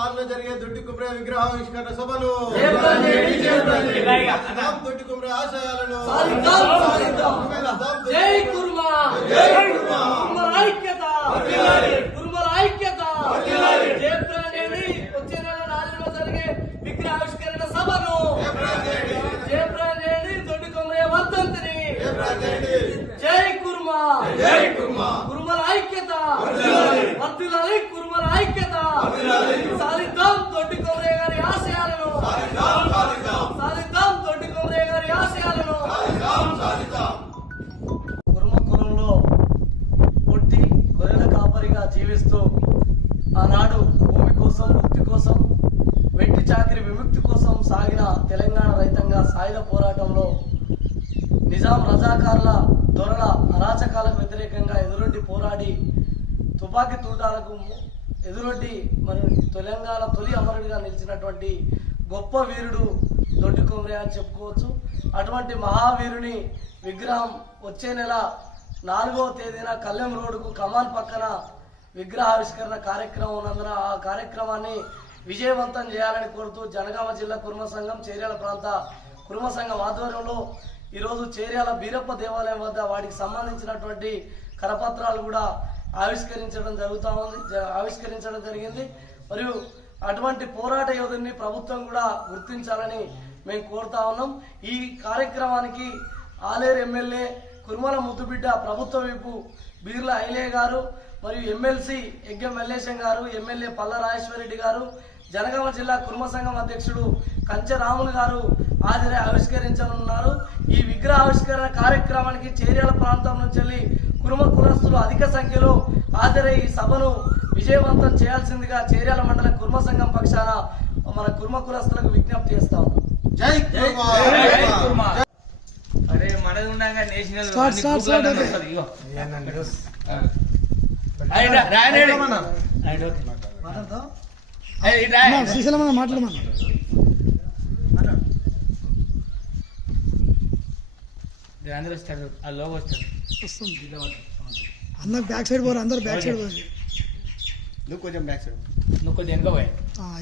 నాలుగున జరిగే దొడ్డి కుమ్రే విగ్రహావిష్కరణ సభను జయప్రదేవి, జయప్రదేవి. సాధిద్దాం దొడ్డి కుమ్రే ఆశయాలను ఐక్యత. కుర్మల ఐక్యత. జయప్రదేవి వచ్చే నెల నాలుగులో జరిగే విగ్రహావిష్కరణ సభను. జయప్రదేవి దొడ్డి కొమరయ్య వర్ధంతిని. జై కుర్మా. జై కుర్మా ఐక్యత. వర్ధిల్లాలి కుర్మల ఐక్యత. సాధిద్దాం దొడ్డి కొమరయ్య గారి ఆశయాలను సాధిద్దాం దొడ్డి కొమరయ్య గారి ఆశయాలను కుర్మకులంలో పుట్టి గొర్రెల కాపరిగా జీవిస్తూ ఆనాడు భూమి కోసం ముక్తి కోసం వెట్టి చాకరి విముక్తి కోసం సాగిన తెలంగాణ రైతాంగ సాయుధ పోరాటంలో నిజాం రజాకార్ల దొరల అరాచకాలకు వ్యతిరేకంగా ఎదురొడ్డి పోరాడి తుపాకీ తూటాలకు ఎదురొడ్డి మరి తెలంగాణ తొలి అమరుడిగా నిలిచినటువంటి గొప్ప వీరుడు దొడ్డి కొమరే అని చెప్పుకోవచ్చు. అటువంటి మహావీరుని విగ్రహం వచ్చే నెల నాలుగవ తేదీన కళ్యాణ్ రోడ్డుకు కమాన్ పక్కన విగ్రహావిష్కరణ కార్యక్రమం ఉన్నందున ఆ కార్యక్రమాన్ని విజయవంతం చేయాలని కోరుతూ జనగామ జిల్లా కుర్మ సంఘం చేర్యాల ప్రాంత కుర్మ సంఘం ఆధ్వర్యంలో ఈరోజు చేర్యాల బీరప్ప దేవాలయం వద్ద వాటికి సంబంధించినటువంటి కరపత్రాలు కూడా ఆవిష్కరించడం జరుగుతా ఉంది జ- ఆవిష్కరించడం జరిగింది. మరియు అటువంటి పోరాట యోధుని ప్రభుత్వం కూడా గుర్తించాలని మేము కోరుతా ఉన్నాం. ఈ కార్యక్రమానికి ఆలేరు ఎమ్మెల్యే కురుమల ముద్దుబిడ్డ ప్రభుత్వ వైపు బీర్ల ఐలే గారు మరియు ఎమ్మెల్సీ యజ్ఞ మల్లేశం గారు ఎమ్మెల్యే పల్ల రాజేశ్వరరెడ్డి గారు జనగామ జిల్లా కుర్మ సంఘం అధ్యక్షుడు కంచె రాములు గారు హాజరై ఆవిష్కరించనున్నారు. ఈ విగ్రహ ఆవిష్కరణ కార్యక్రమానికి చేర్యాల ప్రాంతం నుంచి వెళ్ళి కురుమ కులస్తులు అధిక సంఖ్యలో హాజరై ఈ సభను విజయవంతం చేయాల్సిందిగా చేర్యాల మండల కుర్మ సంఘం పక్షాన మన కుర్మ కులస్తులకు విజ్ఞప్తి చేస్తా ఉన్నాం. జై కుర్మా. జై కుర్మా. అరే మనది ఉండగా నేషనల్ అన్ని అందరూ వస్తారు ఆ లోగో వస్తారు వస్తుంది. అందరు బ్యాక్ సైడ్ పోరు? అందరు బ్యాక్ సైడ్ పోరు నువ్వు కొంచెం బ్యాక్ సైడ్ నువ్వు కొంచెం వెనుక పోయి.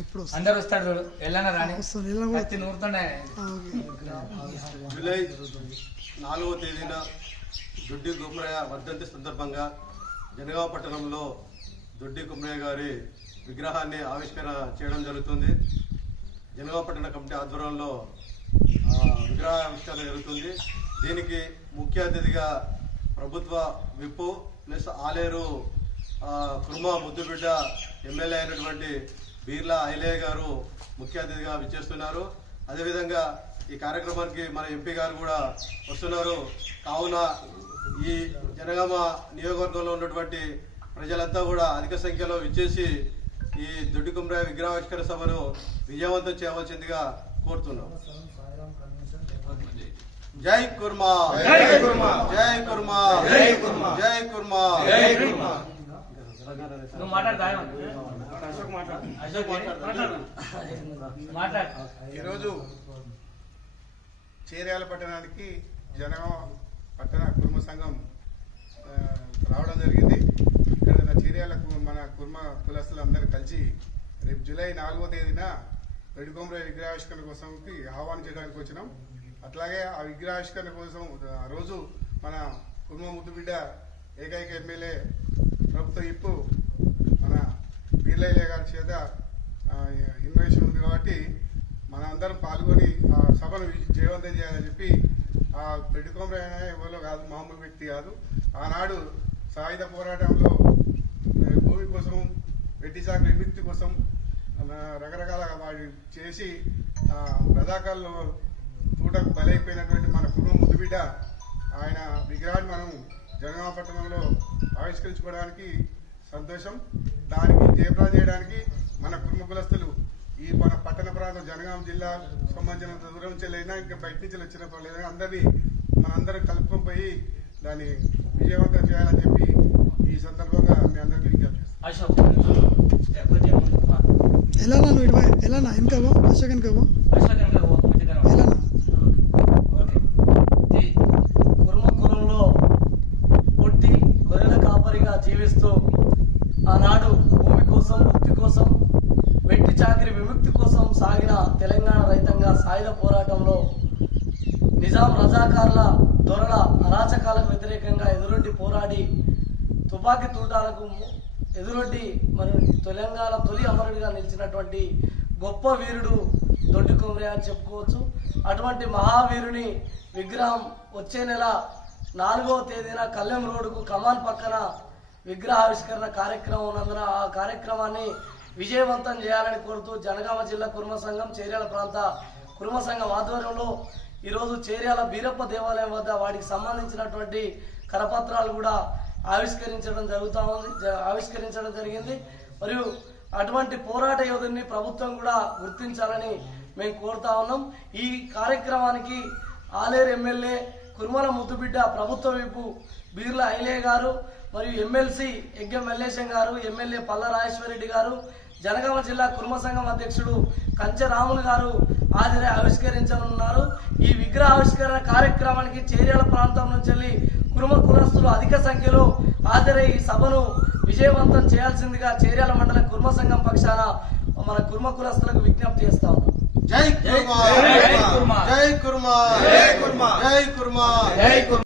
ఇప్పుడు అందరు వస్తారు చూడు. ఎల్లన్నా రాని. వస్తుంది నూరుతుండే. ఓకే. జూలై నాలుగవ తేదీన దొడ్డి కుమ్రయ్య వర్ధంతి సందర్భంగా జనగామ పట్టణంలో దొడ్డి కుమ్రయ్య గారి విగ్రహాన్ని ఆవిష్కరణ చేయడం జరుగుతుంది. జనగామ పట్టణ కమిటీ ఆధ్వర్యంలో ఆ, విగ్రహ ఆవిష్కరణ జరుగుతుంది. దీనికి ముఖ్య అతిథిగా ప్రభుత్వ విప్పు ప్లస్ ఆలేరు ఆ, కుర్మా ముద్దుబిడ్డ ఎమ్మెల్యే అయినటువంటి బీర్లా ఐలే గారు ముఖ్య అతిథిగా విచ్చేస్తున్నారు. అదేవిధంగా ఈ కార్యక్రమానికి మన ఎంపీ గారు కూడా వస్తున్నారు. కావున ఈ జనగామ నియోజకవర్గంలో ఉన్నటువంటి ప్రజలంతా కూడా అధిక సంఖ్యలో విచ్చేసి ఈ దొడ్డి కుమ్రాయ విగ్రహావిష్కరణ సభను విజయవంతం చేయవలసిందిగా కోరుతున్నాం. జై కుర్మా. జై కుర్మా. జై కుర్మా. జై కుర్మా. జై కుర్మా. జై కుర్మా. నువ్వు అశోక్ మాట్లాడు. ఈరోజు చేర్యాల పట్టణానికి జనగామ పట్టణ కుర్మ సంఘం రావడం జరిగింది. ఇక్కడ నా చేర్యాలకు మన కుర్మ కులస్తులు అందరూ కలిసి రేపు జూలై నాలుగో తేదీన రెడ్డికొమర విగ్రహావిష్కరణ కోసంకి ఆహ్వానం చేయడానికి వచ్చినాం. అట్లాగే ఆ విగ్రహావిష్కరణ కోసం ఆ రోజు మన కుటుంబ ముద్దు బిడ్డ ఏకైక ఎమ్మెల్యే ప్రభుత్వ ఇప్పు మన వీర్లయ్య గారి చేత ఇన్వెషన్ ఉంది కాబట్టి మన అందరం పాల్గొని ఆ సభను జయవంతం చేయాలని చెప్పి ఆ పెట్టుకోమరైన ఎవరో కాదు మామూలు వ్యక్తి కాదు. ఆనాడు సాయుధ పోరాటంలో భూమి కోసం వెట్టి శాఖ విముక్తి కోసం రకరకాల వాడి చేసి ఆ, రజాకాల్లో తూటకు బలైపోయినటువంటి మన కుటుంబ ముద్దుబిడ్డ ఆయన విగ్రహాన్ని మనం జనగామ పట్టణంలో ఆవిష్కరించుకోవడానికి సంతోషం. దానికి జయప్రదం చేయడానికి మన కుటుంబ కులస్తులు ఈ మన పట్టణ ప్రాంతం జనగామ జిల్లా సంబంధించినంత దూరం వెళ్ళినా ఇంకా బయట నుంచి వచ్చిన లేదా అందరినీ మనందరం కలుపుకొని పోయి దాన్ని విజయవంతం చేయాలని చెప్పి ఈ సందర్భంగా మీ అందరికీ విజ్ఞప్తి చేస్తాను. ఎలా నువ్వు. ఎలా వెనకవో అశోక్ వెనకవో అశోక్ వెనక పో, మంచిగా కనబడు. ఎలా ఓకే జై. కురుమకులంలో పుట్టి గొర్రెల కాపరిగా జీవిస్తూ ఆనాడు భూమి కోసం ముక్తి కోసం వెట్టి చాకిరి విముక్తి కోసం సాగిన తెలంగాణ రైతంగా సాయుధ పోరాటంలో నిజాం రజాకార్ల దొరల అరాచకాలకు వ్యతిరేకంగా ఎదురొడ్డి పోరాడి తుపాకీ తూటాలకు ఎదురొడ్డి మరి తెలంగాణ తొలి అమరుడిగా నిలిచినటువంటి గొప్ప వీరుడు దొడ్డి కుమరే అని చెప్పుకోవచ్చు. అటువంటి మహావీరుని విగ్రహం వచ్చే నెల నాలుగవ తేదీన కళ్యాణ్ రోడ్డుకు కమాన్ పక్కన విగ్రహావిష్కరణ కార్యక్రమం ఉన్నందున ఆ కార్యక్రమాన్ని విజయవంతం చేయాలని కోరుతూ జనగామ జిల్లా కుర్మ సంఘం చేర్యాల ప్రాంత కుర్మ సంఘం ఆధ్వర్యంలో ఈరోజు చేర్యాల బీరప్ప దేవాలయం వద్ద వాటికి సంబంధించినటువంటి కరపత్రాలు కూడా ఆవిష్కరించడం జరుగుతా ఉంది జ- ఆవిష్కరించడం జరిగింది. మరియు అటువంటి పోరాట యోధుని ప్రభుత్వం కూడా గుర్తించాలని మేము కోరుతా ఉన్నాం. ఈ కార్యక్రమానికి ఆలేరు ఎమ్మెల్యే కుర్మల ముద్దుబిడ్డ ప్రభుత్వ వైపు బీర్ల ఐలయ్య గారు మరియు ఎమ్మెల్సీ యజ్ఞ మల్లేశం గారు ఎమ్మెల్యే పల్ల రాజేశ్వరరెడ్డి గారు జనగామ జిల్లా కుర్మ సంఘం అధ్యక్షుడు కంచె రాములు గారు హాజరై ఆవిష్కరించనున్నారు. ఈ విగ్రహ ఆవిష్కరణ కార్యక్రమానికి చేర్యాల ప్రాంతం నుంచి వెళ్ళి కుర్మ కులస్తులు అధిక సంఖ్యలో హాజరై ఈ సభను విజయవంతం చేయాల్సిందిగా చేర్యాల మండల కుర్మ సంఘం పక్షాన మన కుర్మ కులస్తులకు విజ్ఞప్తి చేస్తా ఉన్నాం. జై కుర్మా. జై కుర్మా. జై కుర్మా. జై కుర్మా. జై కుర్మా. జై కుర్మా.